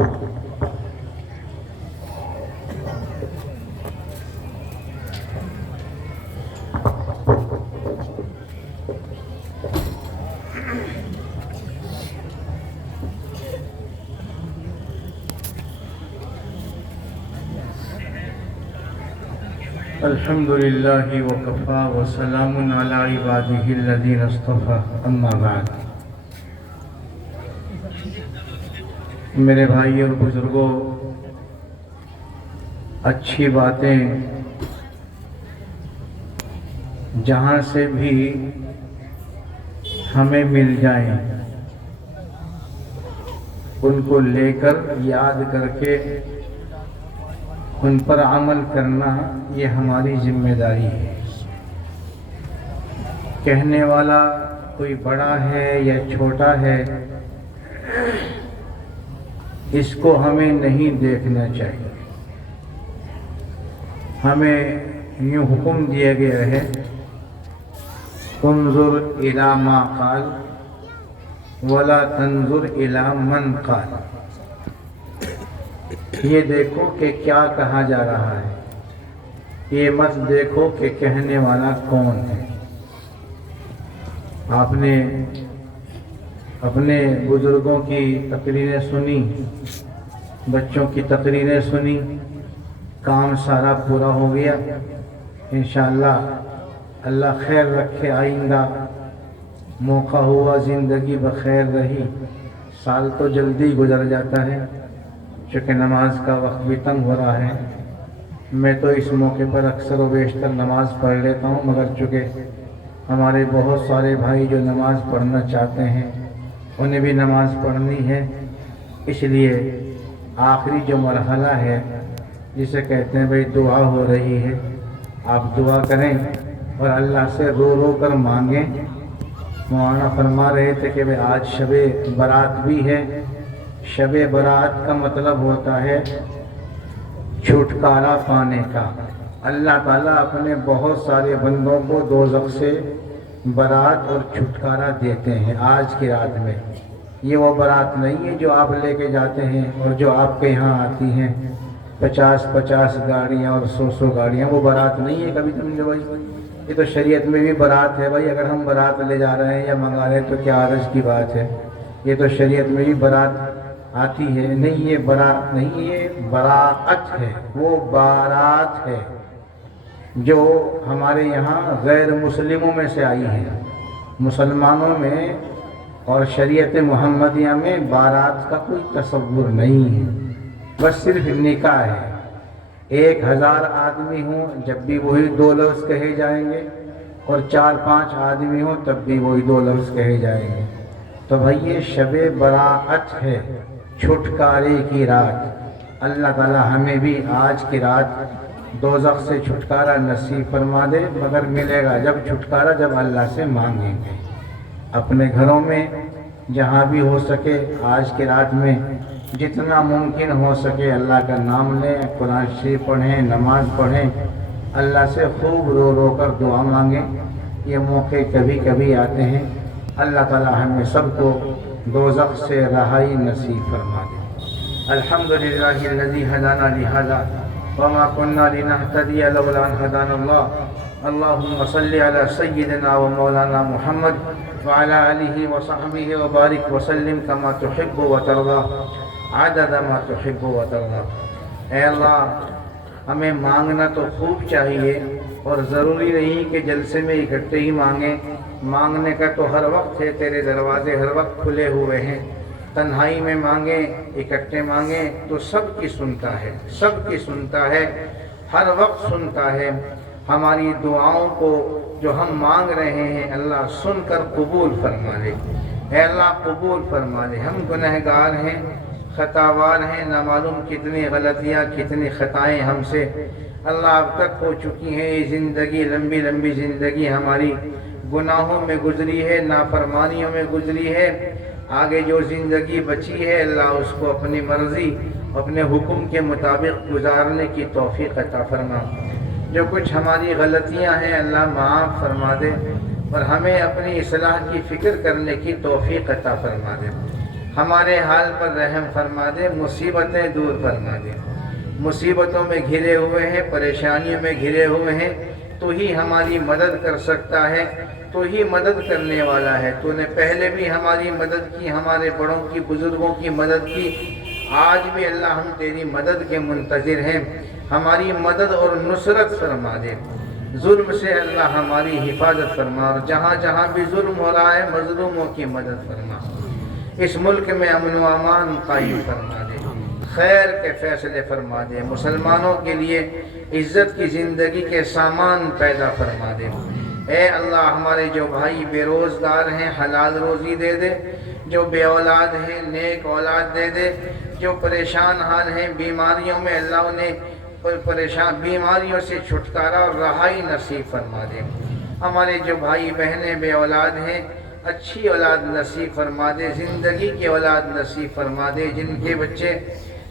الحمد للہ وکفا وسلام علی عبادہ الذین اصطفی اما بعد۔ میرے بھائی اور بزرگوں، اچھی باتیں جہاں سے بھی ہمیں مل جائیں ان کو لے کر یاد کر کے ان پر عمل کرنا یہ ہماری ذمہ داری ہے۔ کہنے والا کوئی بڑا ہے یا چھوٹا ہے، اس کو ہمیں نہیں دیکھنا چاہیے۔ ہمیں یوں حکم دیا گیا ہے، انظر الی ما قال ولا تنظر الی من قال۔ یہ دیکھو کہ کیا کہا جا رہا ہے، یہ مت دیکھو کہ کہنے والا کون ہے۔ آپ نے اپنے بزرگوں کی تقریریں سنی، بچوں کی تقریریں سنی، کام سارا پورا ہو گیا۔ انشاءاللہ اللہ خیر رکھے، آئندہ موقع ہوا، زندگی بخیر رہی، سال تو جلدی گزر جاتا ہے، چونکہ نماز کا وقت بھی تنگ ہو رہا ہے۔ میں تو اس موقع پر اکثر و بیشتر نماز پڑھ لیتا ہوں، مگر چونکہ ہمارے بہت سارے بھائی جو نماز پڑھنا چاہتے ہیں انہیں بھی نماز پڑھنی ہے، اس لیے آخری جو مرحلہ ہے جسے کہتے ہیں بھئی دعا ہو رہی ہے، آپ دعا کریں اور اللہ سے رو رو کر مانگیں۔ مولانا فرما رہے تھے کہ آج شب برات بھی ہے۔ شب برات کا مطلب ہوتا ہے چھٹکارا پانے کا۔ اللہ تعالیٰ اپنے بہت سارے بندوں کو دوزخ سے برات اور چھٹکارا دیتے ہیں آج کی رات میں۔ یہ وہ برات نہیں ہے جو آپ لے کے جاتے ہیں اور جو آپ کے یہاں آتی ہیں 50 گاڑیاں اور 100 گاڑیاں، وہ برات نہیں ہے کبھی سمجھو بھائی۔ یہ تو شریعت میں بھی برات ہے بھائی، اگر ہم برات لے جا رہے ہیں یا منگا رہے ہیں تو کیا حرج کی بات ہے۔ یہ تو شریعت میں بھی برات آتی ہے۔ نہیں، یہ برات نہیں، یہ براعت ہے، وہ بارات ہے جو ہمارے یہاں غیر مسلموں میں سے آئی ہے۔ مسلمانوں میں اور شریعت محمدیہ میں بارات کا کوئی تصور نہیں ہے، بس صرف نکاح ہے۔ 1000 آدمی ہوں جب بھی وہی 2 لفظ کہے جائیں گے، اور 4-5 آدمی ہوں تب بھی وہی 2 لفظ کہے جائیں گے۔ تو بھائی یہ شب براعت ہے، چھٹکارے کی رات۔ اللہ تعالی ہمیں بھی آج کی رات دوزخ سے چھٹکارا نصیب فرما دے، مگر ملے گا جب چھٹکارا جب اللہ سے مانگیں گے۔ اپنے گھروں میں جہاں بھی ہو سکے آج کی رات میں جتنا ممکن ہو سکے اللہ کا نام لیں، قرآن شریف پڑھیں، نماز پڑھیں، اللہ سے خوب رو رو کر دعا مانگیں۔ یہ موقع کبھی کبھی آتے ہیں۔ اللہ تعالی ہمیں سب کو دوزخ سے رہائی نصیب فرما دے۔ الحمدللہ الذی ہدانا لہذا وما كنا لنهتدي لولا ان هدانا الله۔ اللهم صل على سيدنا ومولانا محمد وعلى آلہ وصحبہ وبارک وسلم كما تحب وترضى عدد ما تحب وترضى۔ اے اللہ، ہمیں مانگنا تو خوب چاہیے، اور ضروری نہیں کہ جلسے میں اکٹھے ہی مانگیں۔ مانگنے کا تو ہر وقت ہے، تیرے دروازے ہر وقت کھلے ہوئے ہیں۔ تنہائی میں مانگیں، اکٹھے مانگیں تو سب کی سنتا ہے، سب کی سنتا ہے، ہر وقت سنتا ہے۔ ہماری دعاؤں کو جو ہم مانگ رہے ہیں اللہ سن کر قبول فرما لے۔ اے اللہ قبول فرما لے۔ ہم گنہگار ہیں، خطاوار ہیں، نہ معلوم کتنی غلطیاں کتنی خطائیں ہم سے اللہ اب تک ہو چکی ہیں۔ یہ زندگی لمبی لمبی زندگی ہماری گناہوں میں گزری ہے، نافرمانیوں میں گزری ہے۔ آگے جو زندگی بچی ہے اللہ اس کو اپنی مرضی اپنے حکم کے مطابق گزارنے کی توفیق عطا فرما۔ جو کچھ ہماری غلطیاں ہیں اللہ معاف فرما دے، اور ہمیں اپنی اصلاح کی فکر کرنے کی توفیق عطا فرما دے۔ ہمارے حال پر رحم فرما دے، مصیبتیں دور فرما دے۔ مصیبتوں میں گھرے ہوئے ہیں، پریشانیوں میں گھرے ہوئے ہیں، تو ہی ہماری مدد کر سکتا ہے، تو ہی مدد کرنے والا ہے۔ تو نے پہلے بھی ہماری مدد کی، ہمارے بڑوں کی، بزرگوں کی مدد کی، آج بھی اللہ ہم تیری مدد کے منتظر ہیں، ہماری مدد اور نصرت فرما دے۔ ظلم سے اللہ ہماری حفاظت فرما، اور جہاں جہاں بھی ظلم ہو رہا ہے مظلوموں کی مدد فرما۔ اس ملک میں امن و امان قائم فرما دے، خیر کے فیصلے فرما دے، مسلمانوں کے لیے عزت کی زندگی کے سامان پیدا فرما دے۔ اے اللہ ہمارے جو بھائی بے روزگار ہیں حلال روزی دے دے، جو بے اولاد ہیں نیک اولاد دے دے، جو پریشان حال ہیں بیماریوں میں اللہ انہیں پریشان بیماریوں سے چھٹکارا اور رہائی نصیب فرما دے۔ ہمارے جو بھائی بہنیں بے اولاد ہیں اچھی اولاد نصیب فرما دے، زندگی کی اولاد نصیب فرما دے۔ جن کے بچے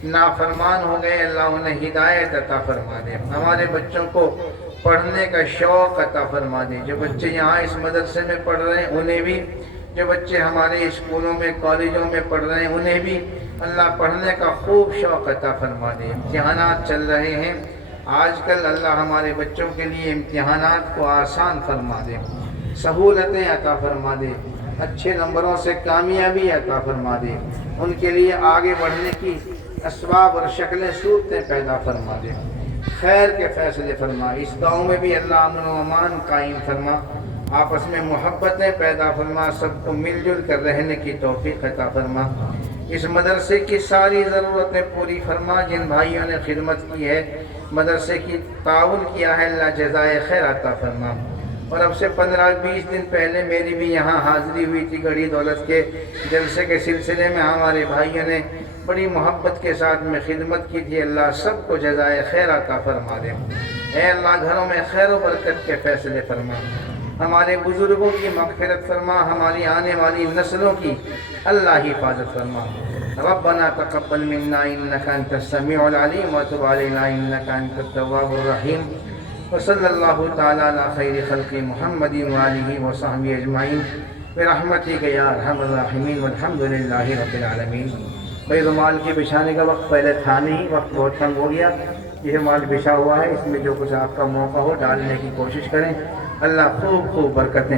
نافرمان ہو گئے اللہ انہیں ہدایت عطا فرما دے۔ ہمارے بچوں کو پڑھنے کا شوق عطا فرما دے۔ جو بچے یہاں اس مدرسے میں پڑھ رہے ہیں انہیں بھی، جو بچے ہمارے اسکولوں میں کالجوں میں پڑھ رہے ہیں انہیں بھی اللہ پڑھنے کا خوب شوق عطا فرما دے۔ امتحانات چل رہے ہیں آج کل، اللہ ہمارے بچوں کے لیے امتحانات کو آسان فرما دے، سہولتیں عطا فرما دے، اچھے نمبروں سے کامیابی عطا فرما دے، ان کے لیے آگے بڑھنے کی اسباب اور شکلیں صورتیں پیدا فرما دے، خیر کے فیصلے فرما۔ اس گاؤں میں بھی اللہ امن و امان قائم فرما، آپس میں محبتیں پیدا فرما، سب کو مل جل کر رہنے کی توفیق عطا فرما۔ اس مدرسے کی ساری ضرورتیں پوری فرما۔ جن بھائیوں نے خدمت کی ہے، مدرسے کی تعاون کیا ہے، اللہ جزائے خیر عطا فرما۔ اور اب سے 15-20 دن پہلے میری بھی یہاں حاضری ہوئی تھی گڑھی دولت کے جلسے کے سلسلے میں، ہمارے بھائیوں نے بڑی محبت کے ساتھ میں خدمت کی تھی، اللہ سب کو جزائے خیر عطا فرما دے۔ اے اللہ گھروں میں خیر و برکت کے فیصلے فرما، ہمارے بزرگوں کی مغفرت فرما، ہماری آنے والی نسلوں کی اللہ حفاظت فرما۔ ربنا تقبل منا انك انت السميع العليم وتب علينا انك انت التواب الرحيم وصلى الله تعالى على خير خلق محمد وآله وصحبه اجمعين برحمتك يا ارحم الراحمين والحمد لله رب العالمين۔ بھائی رومال کے بچھانے کا وقت پہلے تھا نہیں، وقت بہت تنگ ہو گیا، یہ رومال بچھا ہوا ہے، اس میں جو کچھ آپ کا موقع ہو ڈالنے کی کوشش کریں، اللہ خوب خوب برکتیں